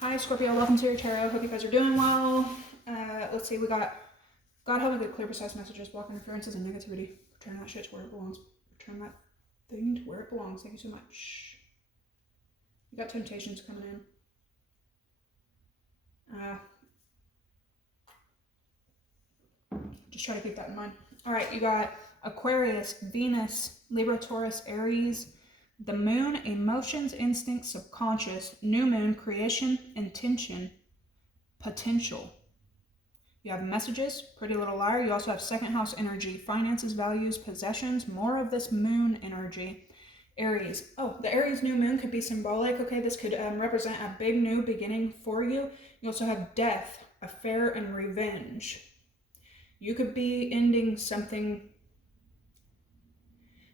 Hi Scorpio, welcome to your tarot. Hope you guys are doing well. Let's see, we got God help me get clear, precise messages, block interferences and negativity. Return that shit to where it belongs. Return that thing to where it belongs. Thank you so much. You got temptations coming in. Just try to keep that in mind. All right, you got Aquarius, Venus, Libra, Taurus, Aries, the moon, emotions, instincts, subconscious, new moon, creation, intention, potential. You have messages, pretty little liar. You also have second house energy, finances, values, possessions, more of this moon energy. Aries. Oh, the Aries new moon could be symbolic. Okay, this could represent a big new beginning for you. You also have death, affair, and revenge. You could be ending something.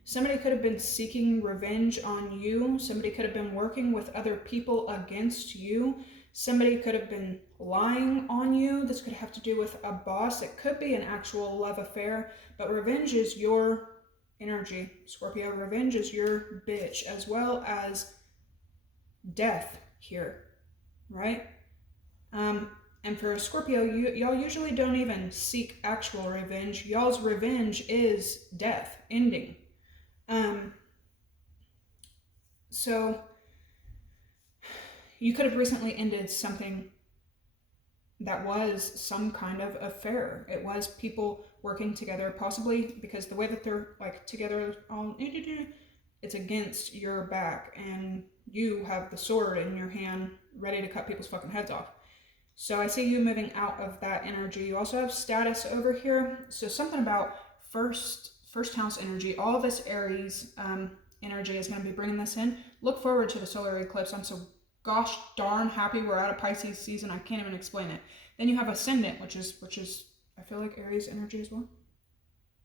Somebody could have been seeking revenge on you. Somebody could have been working with other people against you. Somebody could have been lying on you. This could have to do with a boss. It could be an actual love affair, but revenge is your energy, Scorpio. Revenge is your bitch, as well as death here, right? And for Scorpio, y'all usually don't even seek actual revenge. Y'all's revenge is death, ending. So you could have recently ended something that was some kind of affair. It was people working together, possibly because the way that they're like together, it's against your back, and you have the sword in your hand ready to cut people's fucking heads off. So I see you moving out of that energy. You also have status over here. So something about first house energy. All this Aries energy is going to be bringing this in. Look forward to the solar eclipse. I'm so gosh darn happy we're out of Pisces season. I can't even explain it. Then you have ascendant, which is I feel like Aries energy as well.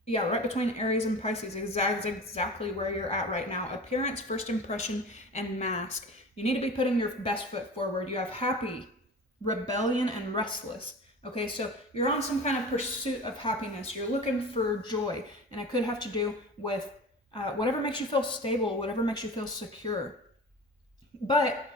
Yeah, right between Aries and Pisces. Exactly where you're at right now. Appearance, first impression, and mask. You need to be putting your best foot forward. You have happy, rebellion, and restless. Okay, so you're on some kind of pursuit of happiness. You're looking for joy, and it could have to do with whatever makes you feel stable, whatever makes you feel secure. But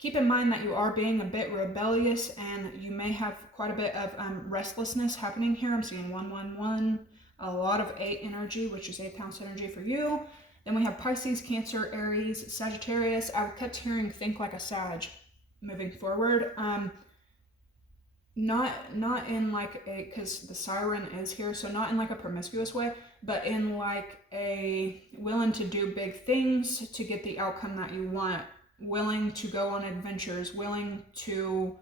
keep in mind that you are being a bit rebellious, and you may have quite a bit of restlessness happening here. I'm seeing 111, a lot of 8 energy, which is 8th house energy for you. Then we have Pisces, Cancer, Aries, Sagittarius. I kept hearing think like a Sag moving forward. Not in like a, because the siren is here, so not in like a promiscuous way, but in like a willing to do big things to get the outcome that you want, willing to go on adventures, willing to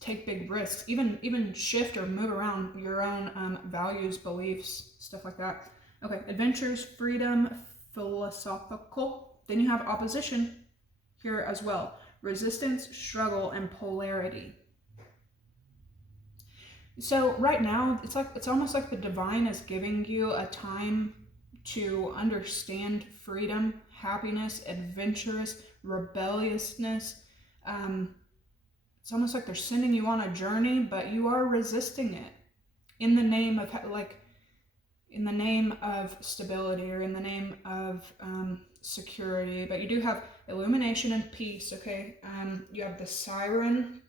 take big risks, even shift or move around your own values, beliefs, stuff like that. Okay, adventures, freedom, philosophical. Then you have opposition here as well. Resistance, struggle, and polarity. So right now, it's almost like the divine is giving you a time to understand freedom, happiness, adventurous, rebelliousness. It's almost like they're sending you on a journey, but you are resisting it in the name of stability, or in the name of security. But you do have illumination and peace. Okay, you have the siren,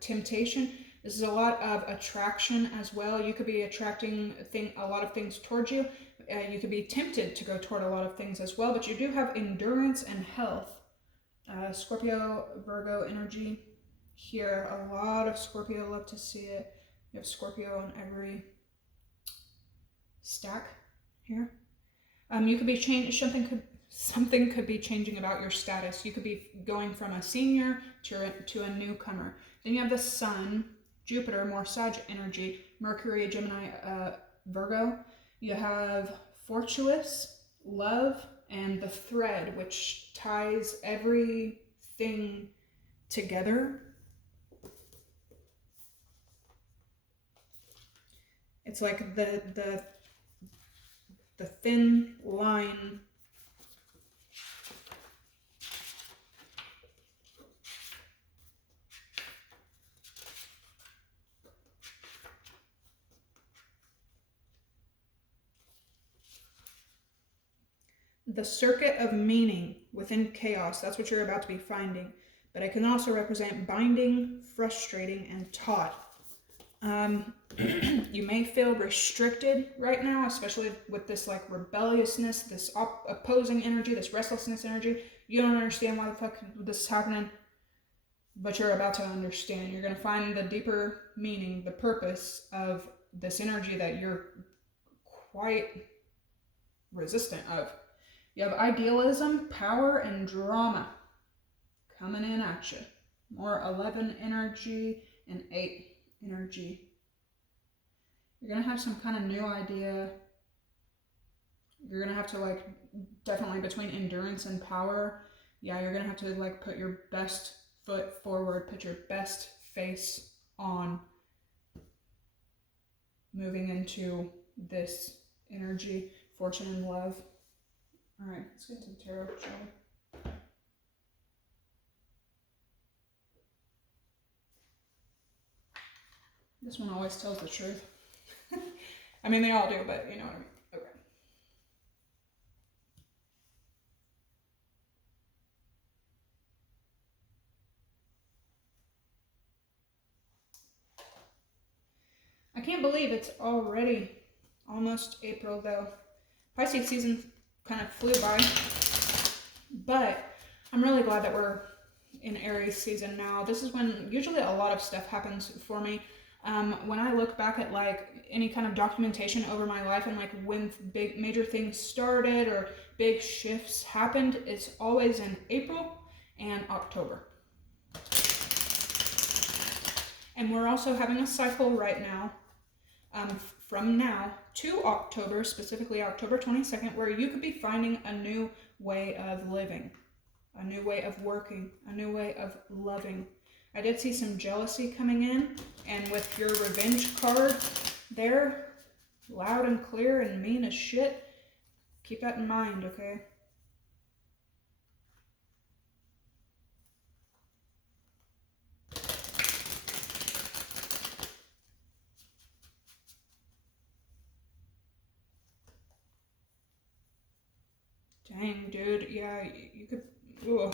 temptation. This is a lot of attraction as well. You could be attracting a lot of things towards you. You could be tempted to go toward a lot of things as well, but you do have endurance and health. Scorpio, Virgo energy here. A lot of Scorpio, love to see it. You have Scorpio on every stack here. You could be something could be changing about your status. You could be going from a senior to a newcomer. Then you have the sun, Jupiter, more Sag energy, Mercury, Gemini, Virgo. You have fortuitous, love, and the thread, which ties everything together. It's like the thin line. The circuit of meaning, within chaos. That's what you're about to be finding. But it can also represent binding, frustrating, and taught. You may feel restricted right now, especially with this like rebelliousness, this opposing energy, this restlessness energy. You don't understand why the fuck this is happening, but you're about to understand. You're going to find the deeper meaning, the purpose of this energy that you're quite resistant of. You have idealism, power, and drama coming in at you. More 11 energy and 8 energy. You're going to have some kind of new idea. You're going to have to like, definitely between endurance and power, yeah, you're going to have to like put your best foot forward, put your best face on moving into this energy, fortune and love. All right, let's get some tarot, shall we? This one always tells the truth. I mean, they all do, but you know what I mean. Okay. I can't believe it's already almost April, though. Pisces season kind of flew by, but I'm really glad that we're in Aries season now. This is when usually a lot of stuff happens for me. When I look back at like any kind of documentation over my life and like when big major things started or big shifts happened, it's always in April and October. And we're also having a cycle right now, from now to October, specifically October 22nd, where you could be finding a new way of living, a new way of working, a new way of loving. I did see some jealousy coming in, and with your revenge card there, loud and clear and mean as shit, keep that in mind, okay? Dang, dude, yeah, you could, ooh.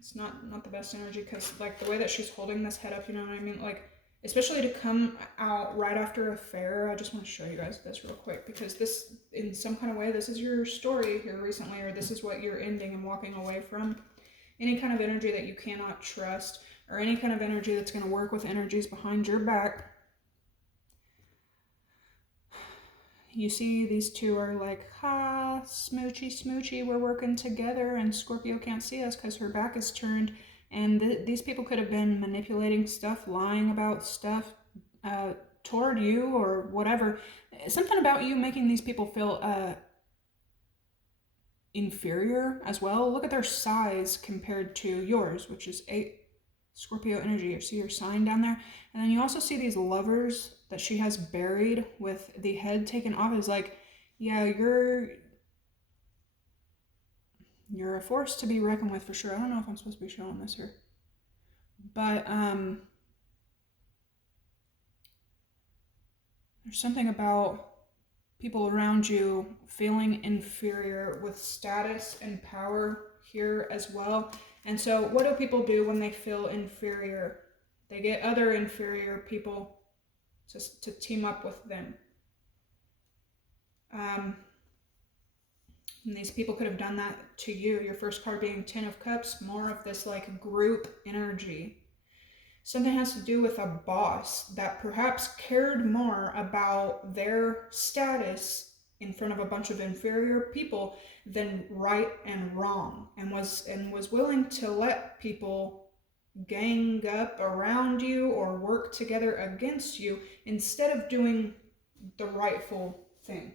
It's not the best energy, because like the way that she's holding this head up, you know what I mean? Like, especially to come out right after a fair. I just want to show you guys this real quick, because this, in some kind of way, this is your story here recently, or this is what you're ending and walking away from. Any kind of energy that you cannot trust, or any kind of energy that's going to work with energies behind your back. You see these two are like, ha, smoochy, smoochy, we're working together, and Scorpio can't see us because her back is turned. And these people could have been manipulating stuff, lying about stuff toward you or whatever. Something about you making these people feel inferior as well. Look at their size compared to yours, which is 8 Scorpio energy. You see your sign down there? And then you also see these lovers that she has buried with the head taken off. Is like, yeah, you're a force to be reckoned with for sure. I don't know if I'm supposed to be showing this here, but there's something about people around you feeling inferior with status and power here as well. And so what do people do when they feel inferior? They get other inferior people to team up with them. And these people could have done that to you. Your first card being 10 of Cups, more of this like group energy. Something has to do with a boss that perhaps cared more about their status in front of a bunch of inferior people than right and wrong, and was willing to let people gang up around you or work together against you instead of doing the rightful thing.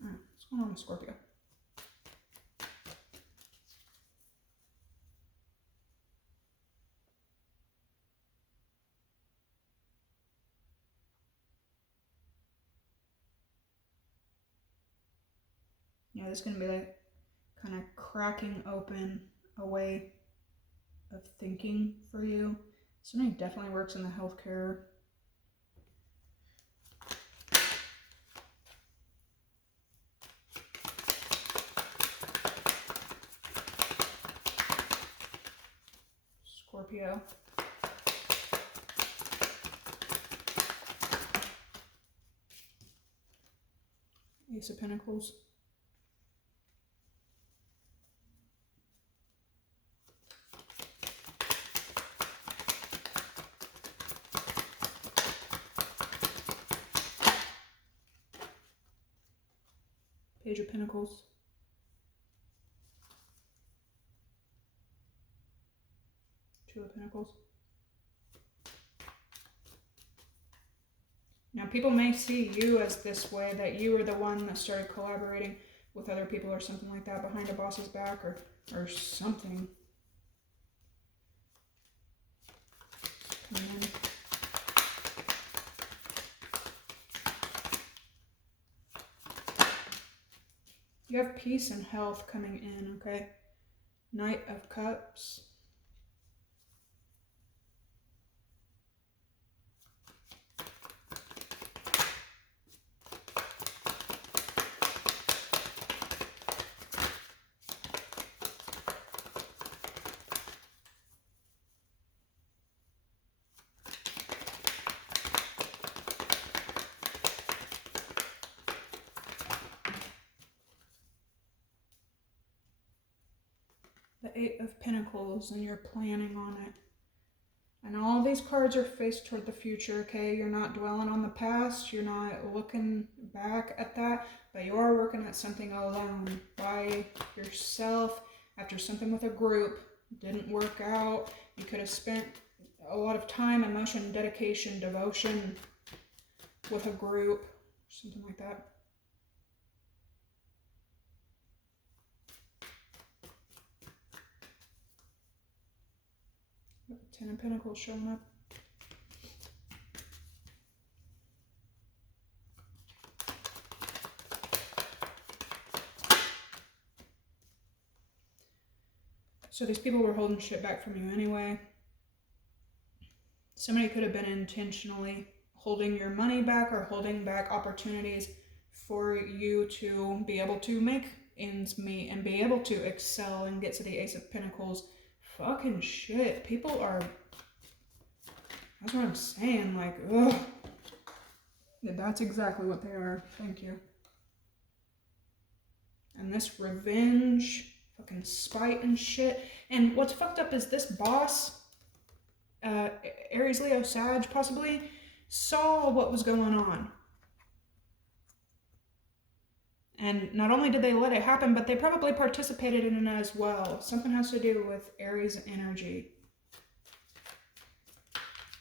What's going on with Scorpio? Yeah, this is going to be like kind of cracking open a way of thinking for you. Somebody definitely works in the healthcare Scorpio. Ace of Pentacles. Page of Pentacles. Two of Pentacles. Now, people may see you as this way, that you were the one that started collaborating with other people or something like that behind a boss's back or something. You have peace and health coming in, okay? Knight of Cups. The Eight of Pentacles, and you're planning on it. And all these cards are faced toward the future, okay? You're not dwelling on the past. You're not looking back at that. But you are working at something alone, by yourself, after something with a group didn't work out. You could have spent a lot of time, emotion, dedication, devotion with a group, something like that. Ten of Pentacles showing up. So these people were holding shit back from you anyway. Somebody could have been intentionally holding your money back or holding back opportunities for you to be able to make ends meet and be able to excel and get to the Ace of Pentacles. Fucking shit. People are... That's what I'm saying. Like, ugh. Yeah, that's exactly what they are. Thank you. And this revenge, fucking spite and shit. And what's fucked up is this boss, Aries, Leo, Sag, possibly, saw what was going on. And not only did they let it happen, but they probably participated in it as well. Something has to do with Aries energy.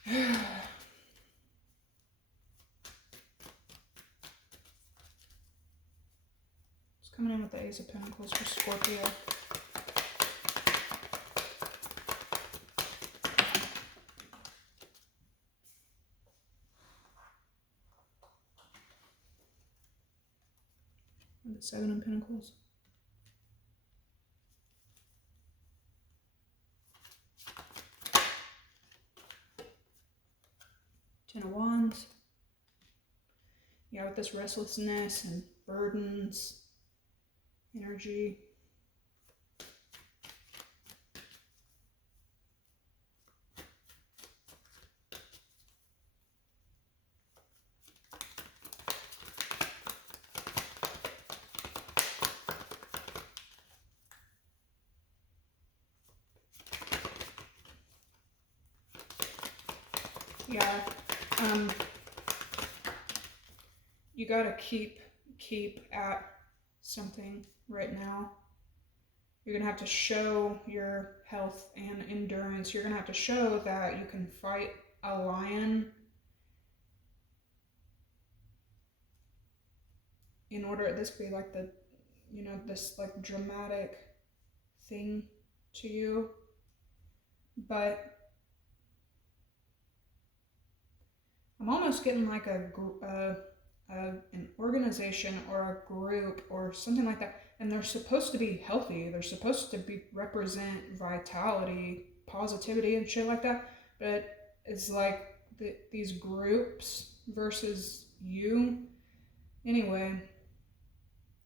It's coming in with the Ace of Pentacles for Scorpio. And the Seven of Pentacles. Ten of Wands. Yeah, with this restlessness and burdens, energy. Yeah, you gotta keep at something right now. You're gonna have to show your health and endurance. You're gonna have to show that you can fight a lion in order this be like the, you know, this like dramatic thing to you. But I'm almost getting like an organization or a group or something like that, and they're supposed to be healthy. They're supposed to be represent vitality, positivity, and shit like that. But it's like these groups versus you. Anyway,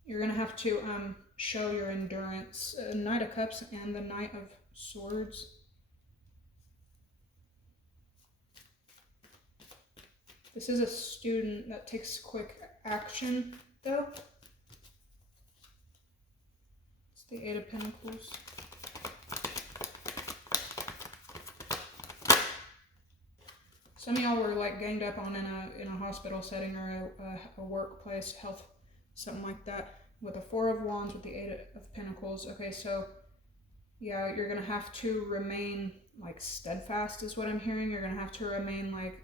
you're gonna have to show your endurance. Knight of Cups and the Knight of Swords. This is a student that takes quick action, though. It's the Eight of Pentacles. Some of y'all were like ganged up on in a hospital setting or a workplace, health, something like that. With the Four of Wands, with the Eight of Pentacles. Okay, so yeah, you're gonna have to remain like steadfast is what I'm hearing. You're gonna have to remain like,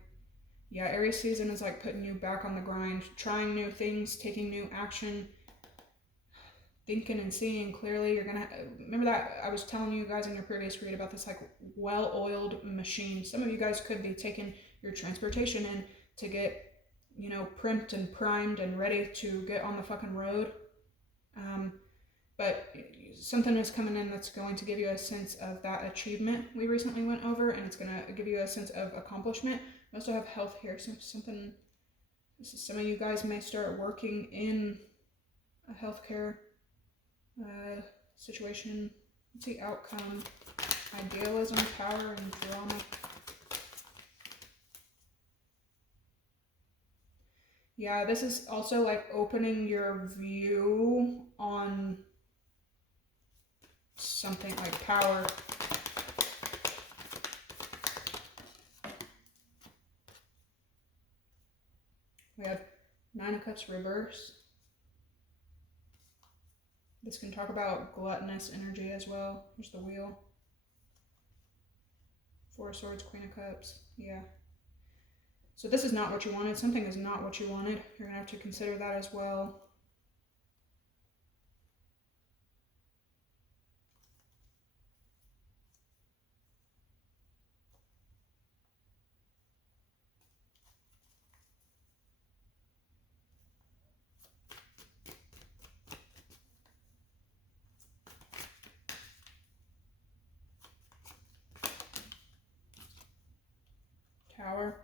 yeah, Aries season is like putting you back on the grind, trying new things, taking new action, thinking and seeing clearly. You're gonna remember that I was telling you guys in your previous read about this like well-oiled machine. Some of you guys could be taking your transportation in to get, you know, primed and primed and ready to get on the fucking road. But something is coming in that's going to give you a sense of that achievement we recently went over, and it's going to give you a sense of accomplishment. We also have health here, so something, some of you guys may start working in a healthcare situation. Let's see, outcome, idealism, power, and drama. Yeah, this is also like opening your view on something like power. We have Nine of Cups reverse. This can talk about gluttonous energy as well. There's the Wheel. Four of Swords, Queen of Cups. Yeah. So this is not what you wanted. Something is not what you wanted. You're going to have to consider that as well. Tower.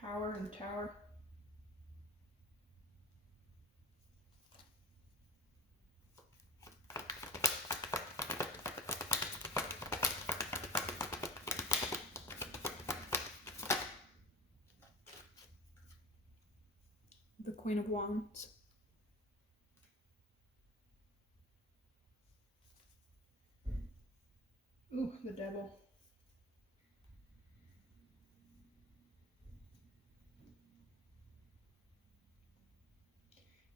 Power and Tower. The Queen of Wands. Ooh, the Devil.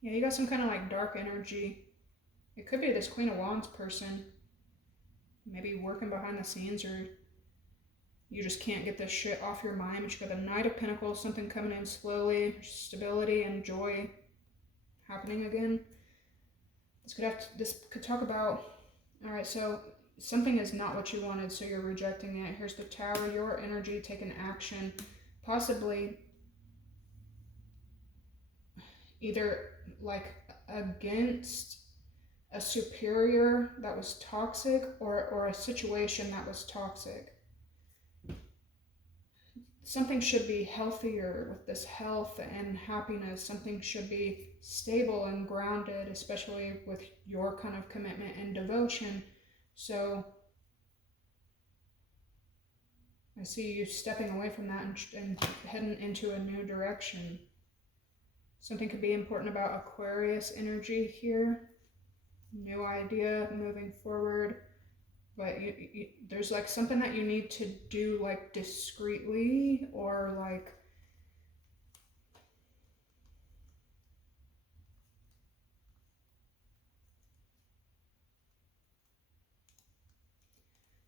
Yeah, you got some kind of like dark energy. It could be this Queen of Wands person. Maybe working behind the scenes, or you just can't get this shit off your mind. But you got the Knight of Pentacles, something coming in slowly, stability and joy happening again. This could talk about, all right, so something is not what you wanted, so you're rejecting it. Here's the Tower, your energy, taking action, possibly either like against a superior that was toxic, or a situation that was toxic. Something should be healthier with this health and happiness. Something should be stable and grounded, especially with your kind of commitment and devotion. So I see you stepping away from that and heading into a new direction. Something could be important about Aquarius energy here. New idea moving forward. But there's like something that you need to do like discreetly, or like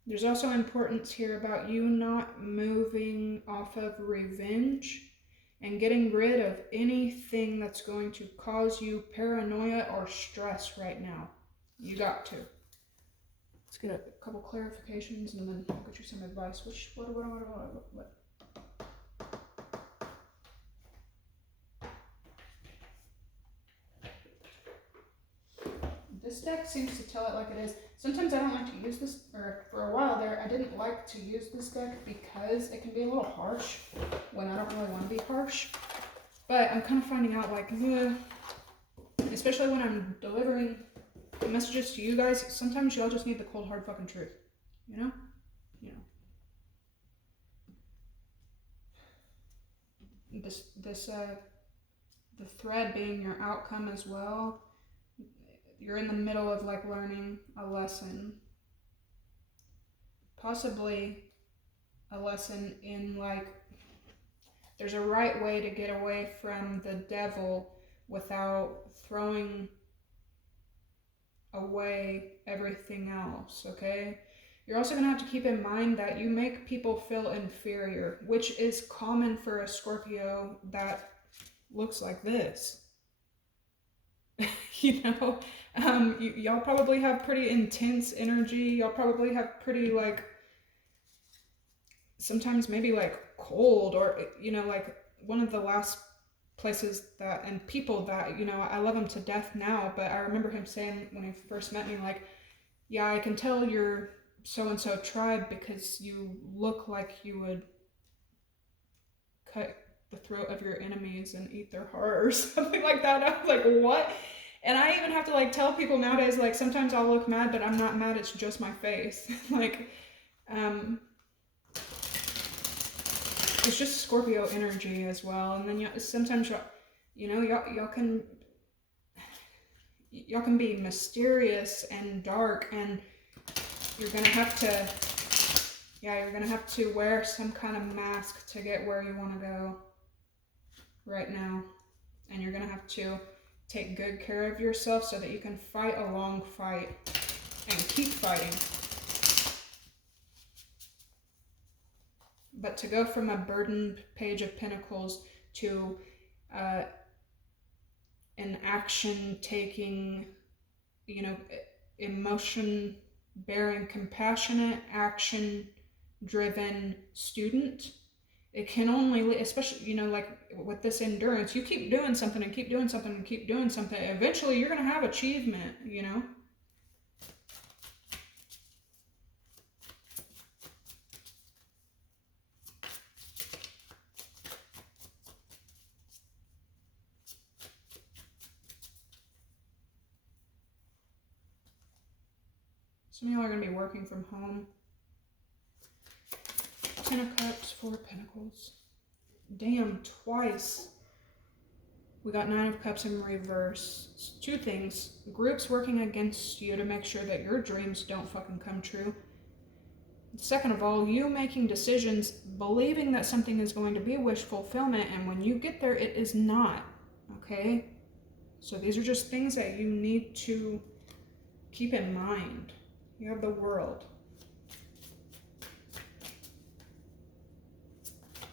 there's also importance here about you not moving off of revenge and getting rid of anything that's going to cause you paranoia or stress right now. You got to. Let's get a couple clarifications and then I'll get you some advice. What? This deck seems to tell it like it is. Sometimes I don't like to use this, or for a while there, I didn't like to use this deck because it can be a little harsh when I don't really want to be harsh. But I'm kind of finding out like, especially when I'm delivering messages to you guys, sometimes y'all just need the cold hard fucking truth, you know? The thread being your outcome as well. You're in the middle of like learning a lesson, possibly a lesson in like there's a right way to get away from the devil without throwing away everything else, okay? You're also going to have to keep in mind that you make people feel inferior, which is common for a Scorpio that looks like this. You know, y'all probably have pretty intense energy. Y'all probably have pretty like, sometimes maybe like cold, or, you know, like one of the last places that, and people that, you know, I love him to death now, but I remember him saying when he first met me, like, yeah, I can tell you're so-and-so tribe because you look like you would cut the throat of your enemies and eat their heart or something like that. I was like, what? And I even have to like tell people nowadays, like sometimes I'll look mad, but I'm not mad, it's just my face. Like, it's just Scorpio energy as well. And then sometimes y'all can be mysterious and dark, and you're gonna have to wear some kind of mask to get where you want to go right now. And you're gonna have to take good care of yourself so that you can fight a long fight and keep fighting. But to go from a burdened Page of Pentacles to an action-taking, you know, emotion-bearing, compassionate, action-driven student, it can only, especially, you know, like with this endurance, you keep doing something and keep doing something and keep doing something. Eventually, you're going to have achievement, you know? Some of y'all are going to be working from home. 10 of Cups, 4 of Pentacles. Damn, twice. We got 9 of Cups in reverse. 2 things. Groups working against you to make sure that your dreams don't fucking come true. Second of all, you making decisions believing that something is going to be wish fulfillment, and when you get there, it is not. Okay? So these are just things that you need to keep in mind. You have the World.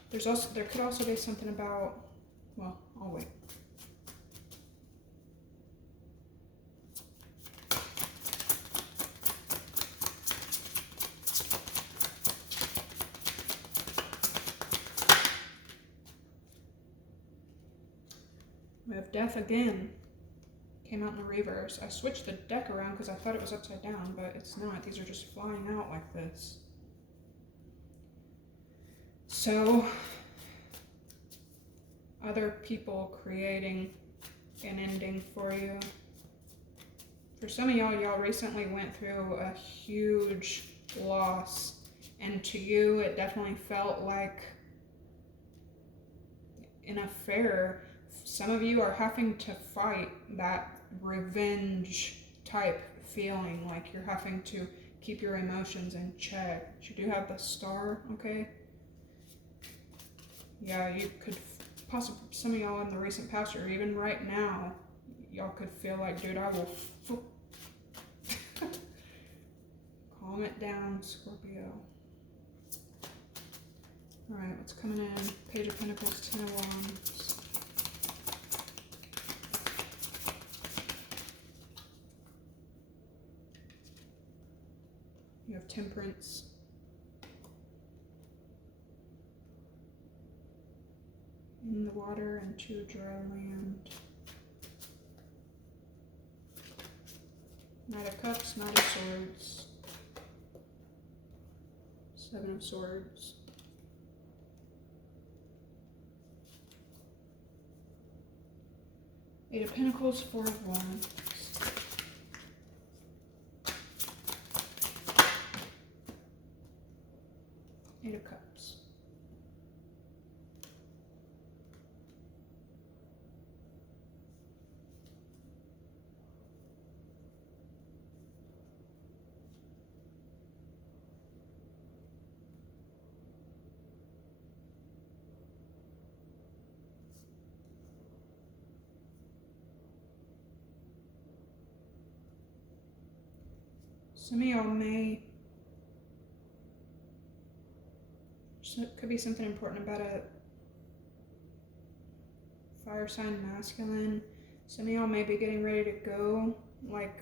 There could also be something about, well, I'll wait. We have Death again. Came out in the reverse. I switched the deck around because I thought it was upside down, but it's not. These are just flying out like this. So, other people creating an ending for you. For some of y'all recently went through a huge loss, and to you it definitely felt like an affair. Some of you are having to fight that revenge type feeling, like you're having to keep your emotions in check. You do have the Star, okay? Yeah, you could possibly, some of y'all in the recent past or even right now, y'all could feel like, dude, I will calm it down, Scorpio. All right, what's coming in? Page of Pentacles, 10 of Wands. You have Temperance. In the water and 2 dry land. Knight of Cups, Knight of Swords. 7 of Swords. Eight of Pentacles, 4 of Wands. Eight of Cups. Some of y'all may, so it could be something important about a fire sign masculine. Some of y'all may be getting ready to go, like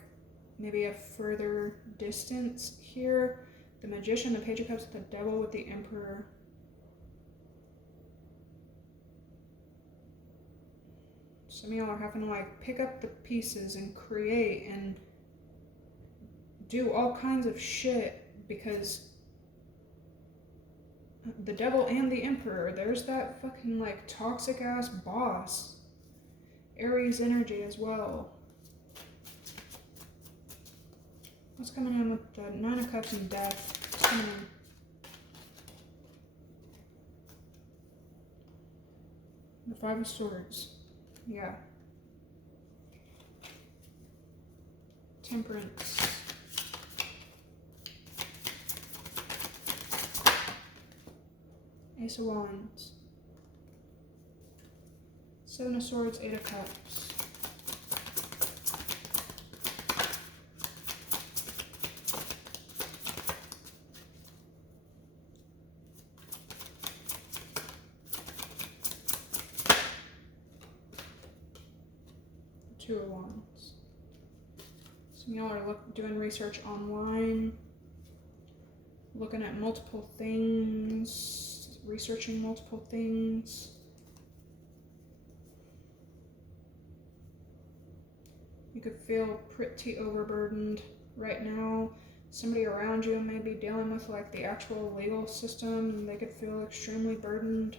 maybe a further distance here. The Magician, the Page of Cups, the Devil with the Emperor. Some of y'all are having to like pick up the pieces and create and do all kinds of shit because the Devil and the Emperor, there's that fucking like toxic ass boss. Aries energy as well. What's coming in with the Nine of Cups and Death? What's coming in? The Five of Swords. Yeah. Temperance. Ace of Wands. Seven of Swords, Eight of Cups. Two of Wands. Some of y'all are doing research online, looking at multiple things, researching multiple things. You could feel pretty overburdened right now. Somebody around you may be dealing with like the actual legal system and they could feel extremely burdened.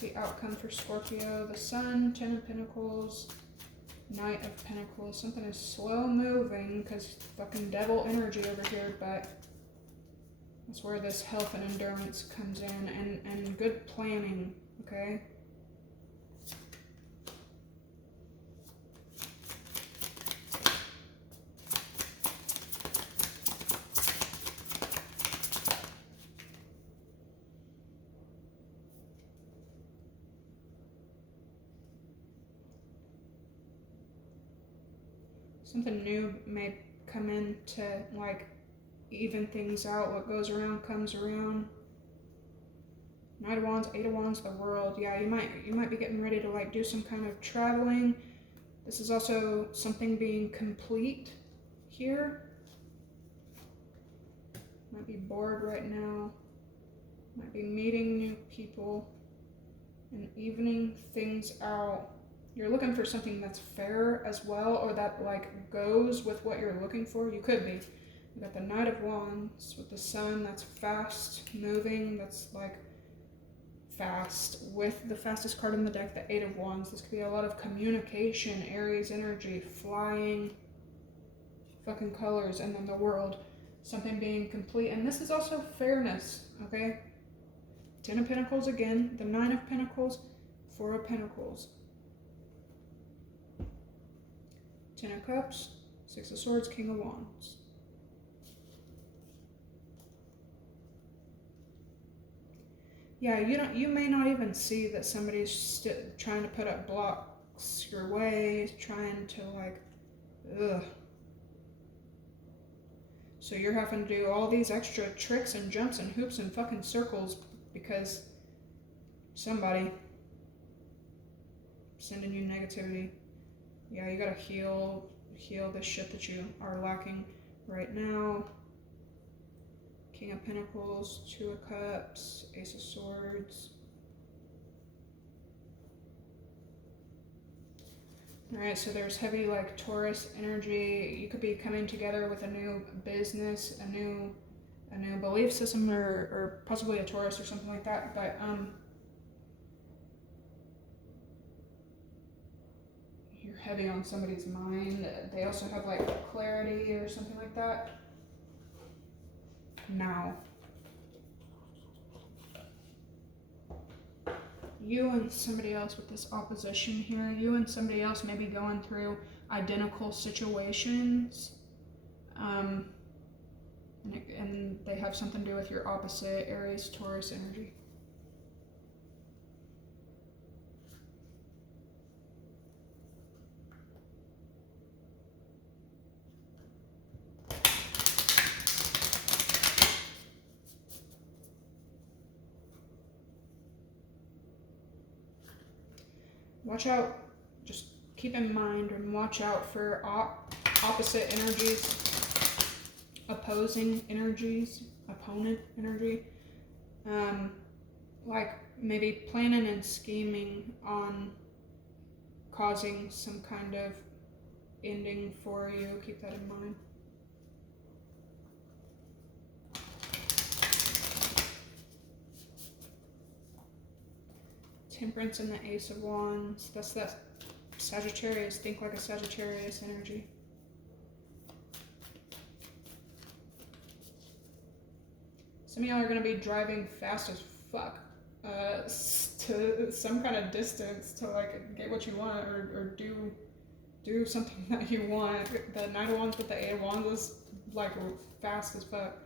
The outcome for Scorpio, the Sun, Ten of Pentacles, Knight of Pentacles. Something is slow moving because fucking devil energy over here, but that's where this health and endurance comes in and good planning, okay? Something new may come in to like even things out. What goes around comes around. Knight of Wands, Eight of Wands, the World. Yeah, you might be getting ready to like do some kind of traveling. This is also something being complete here. Might be bored right now. Might be meeting new people and evening things out. You're looking for something that's fair as well, or that like goes with what you're looking for. You could be. You got the Knight of Wands with the Sun, that's fast moving, that's like fast. With the fastest card in the deck, the Eight of Wands, this could be a lot of communication, Aries energy, flying, fucking colors, and then the World, something being complete. And this is also fairness, okay? Ten of Pentacles again, the Nine of Pentacles, Four of Pentacles. Ten of Cups, Six of Swords, King of Wands. Yeah, you may not even see that somebody's trying to put up blocks your way, trying to like, ugh. So you're having to do all these extra tricks and jumps and hoops and fucking circles because somebody sending you negativity. Yeah, you gotta heal the shit that you are lacking right now. King of Pentacles, Two of Cups, Ace of Swords. Alright, so there's heavy like Taurus energy. You could be coming together with a new business, a new belief system, or possibly a Taurus or something like that, but you're heavy on somebody's mind. They also have like clarity or something like that. Now, you and somebody else with this opposition here, you and somebody else may be going through identical situations, and they have something to do with your opposite Aries, Taurus energy. Watch out. Just keep in mind and watch out for opposite energies, opposing energies, opponent energy. Like maybe planning and scheming on causing some kind of ending for you. Keep that in mind. Temperance and the Ace of Wands. That's that Sagittarius. Think like a Sagittarius energy. Some of y'all are going to be driving fast as fuck to some kind of distance to like get what you want or do something that you want. The Knight of Wands with the Eight of Wands is like fast as fuck.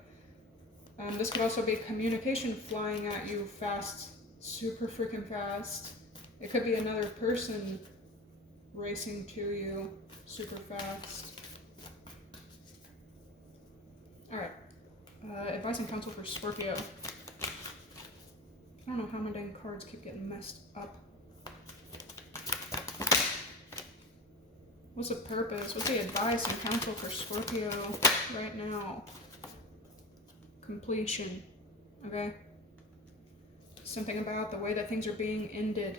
This could also be communication flying at you fast, super freaking fast. It could be another person racing to you super fast. Alright. Advice and counsel for Scorpio. I don't know how my dang cards keep getting messed up. What's the purpose? What's the advice and counsel for Scorpio right now? Completion. Okay? Something about the way that things are being ended.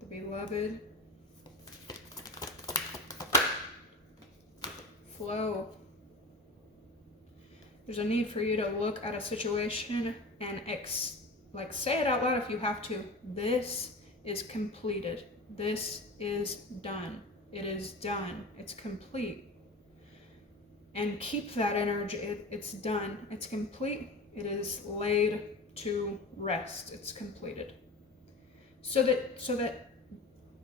The Beloved. Flow. There's a need for you to look at a situation and say it out loud if you have to. This is completed. This is done. It is done. It's complete. And keep that energy. It's done. It's complete. It is laid to rest. It's completed. So that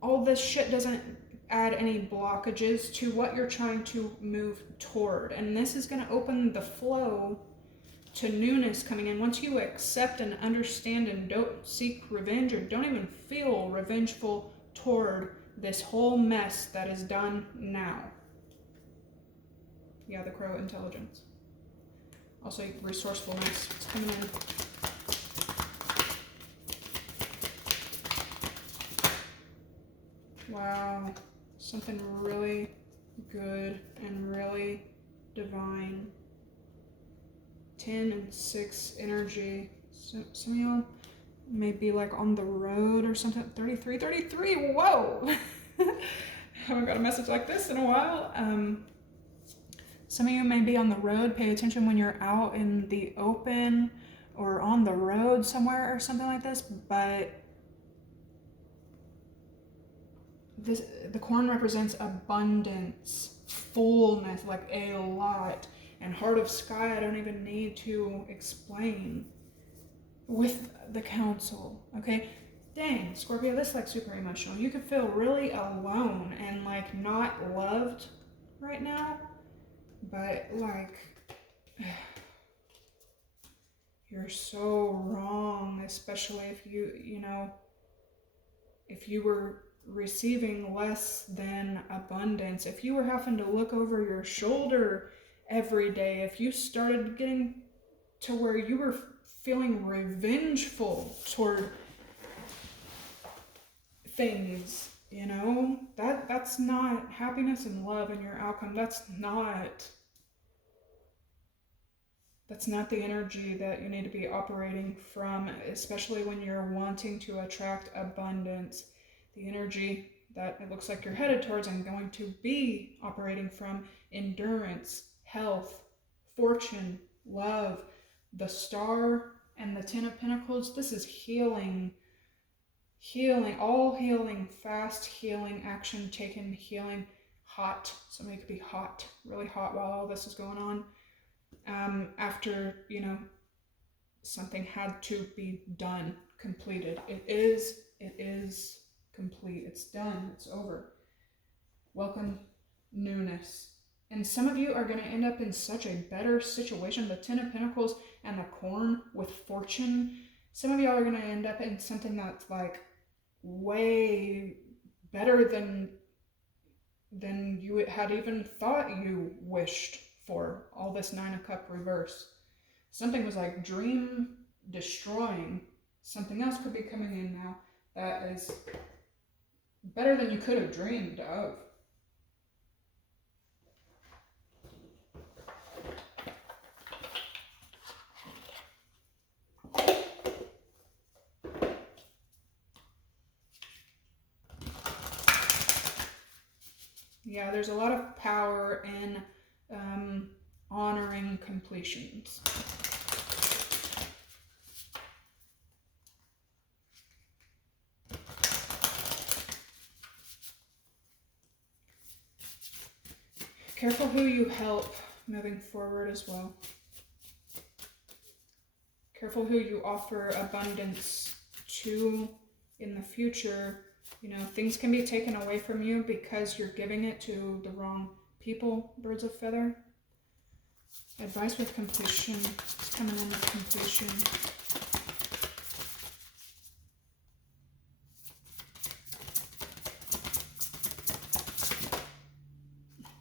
all this shit doesn't add any blockages to what you're trying to move toward. And this is going to open the flow to newness coming in. Once you accept and understand and don't seek revenge or don't even feel revengeful toward this whole mess that is done now. Yeah, the Crow intelligence. Also resourcefulness. It's coming in. Wow. Something really good and really divine. 10 and 6 energy. So, some of y'all may be like on the road or something. 33, whoa! Haven't got a message like this in a while. Some of you may be on the road. Pay attention when you're out in the open or on the road somewhere or something like this. But the corn represents abundance, fullness, like a lot. And Heart of Sky, I don't even need to explain with the council, okay? Dang, Scorpio, this is like super emotional. You could feel really alone and like not loved right now, but like, you're so wrong, especially if if you were receiving less than abundance, if you were having to look over your shoulder every day, if you started getting to where you were feeling revengeful toward things, that's not happiness and love in your outcome. That's not the energy that you need to be operating from, especially when you're wanting to attract abundance. The energy that it looks like you're headed towards and going to be operating from: endurance, health, fortune, love, the Star, and the 10 of Pentacles. This is healing, all healing, fast healing, action taken, healing, hot. Somebody could be hot, really hot while all this is going on. After, something had to be done, completed. It is complete. It's done. It's over. Welcome newness. And some of you are going to end up in such a better situation. The 10 of Pentacles and the corn with fortune. Some of y'all are going to end up in something that's like way better than you had even thought you wished for. All this 9 of Cups reverse. Something was like dream destroying. Something else could be coming in now. That is better than you could have dreamed of. Yeah, there's a lot of power in honoring completions. Careful who you help moving forward as well. Careful who you offer abundance to in the future. You know, things can be taken away from you because you're giving it to the wrong people, birds of feather. Advice with completion. It's coming in with completion.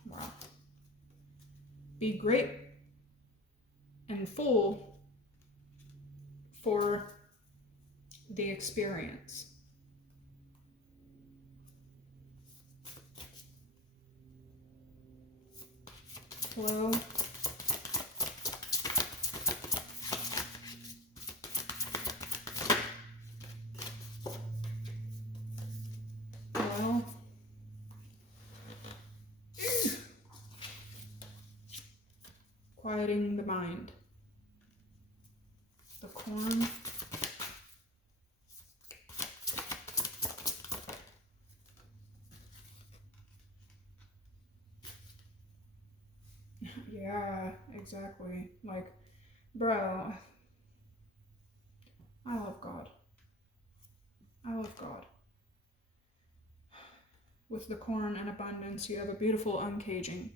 Wow. Be great and full for the experience. Flow. Flow. Quieting the mind. The corn. Yeah, exactly. Like, bro, I love God. I love God. With the corn and abundance, you have a beautiful uncaging.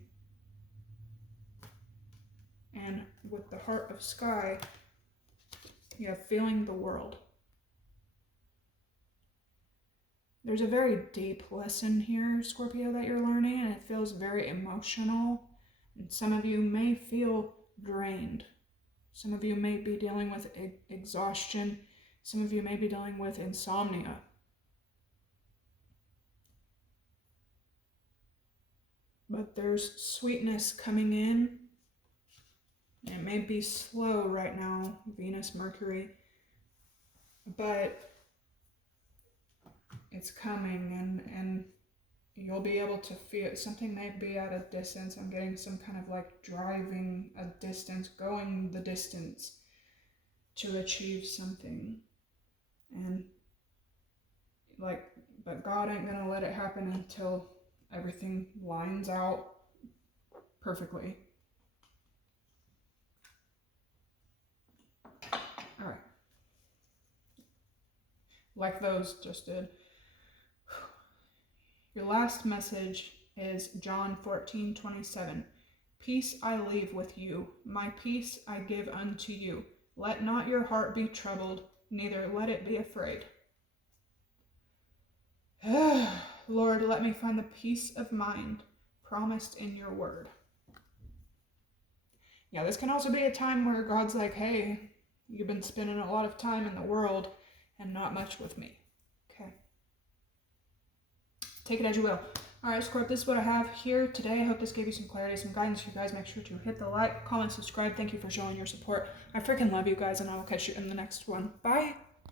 And with the heart of sky, you have feeling the world. There's a very deep lesson here, Scorpio, that you're learning, and it feels very emotional. And some of you may feel drained. Some of you may be dealing with exhaustion. Some of you may be dealing with insomnia. But there's sweetness coming in. It may be slow right now, Venus, Mercury, but it's coming, and you'll be able to feel something. May be at a distance. I'm getting some kind of like driving a distance, going the distance to achieve something. And like, but God ain't gonna let it happen until everything lines out perfectly. All right. Like those just did. Your last message is John 14:27. Peace I leave with you, my peace I give unto you. Let not your heart be troubled, neither let it be afraid. Lord, let me find the peace of mind promised in your word. Yeah, this can also be a time where God's like, hey, you've been spending a lot of time in the world and not much with me. Okay. Take it as you will. All right, Scorp, this is what I have here today. I hope this gave you some clarity, some guidance for you guys. Make sure to hit the like, comment, subscribe. Thank you for showing your support. I freaking love you guys, and I will catch you in the next one. Bye.